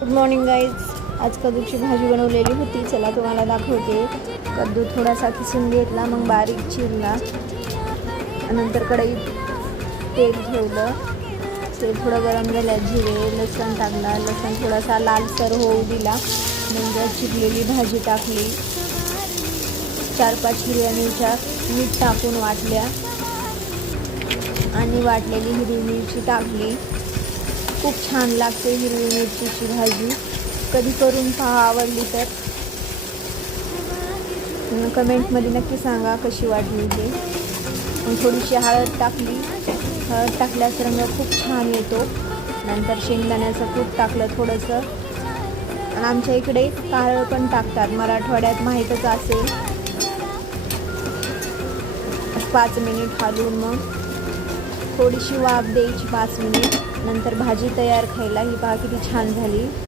Good morning guys. आज कद्दूची भाजी बनवलेली होती. चला तुम्हाला दाखवते. कद्दू थोडासा किसून घेतला, मग बारीक चिरला, नंतर कढईत तेल ठेवलं. तेल थोडं गरम झालं, जिरे लसूण टाकला. लसूण थोडासा लालसर होऊ दिला, नंतर चिरलेली भाजी टाकली. 4-5 हिरव्या मिरच्या मीठ टाकून वाटल्या आणि वाटलेली हिरवी मिरची टाकली. खूप छान लागते हिरवी मिरचीची भाजी. कधी करून पहा, आवडली तर कमेंटमध्ये नक्की सांगा कशी वाटली ते. थोडीशी हळद टाकली. हळद टाकल्यास रंग खूप छान येतो. नंतर शेंगदाण्याचं कूट टाकलं थोडंसं. आणि आमच्या इकडे कारळ पण टाकतात, मराठवाड्यात माहीतच असेल. 5 मिनिट हलवून मग थोडीशी वाफ द्यायची 5 मिनिट. नंतर भाजी तयार. खायला ही पहा किती छान झाली.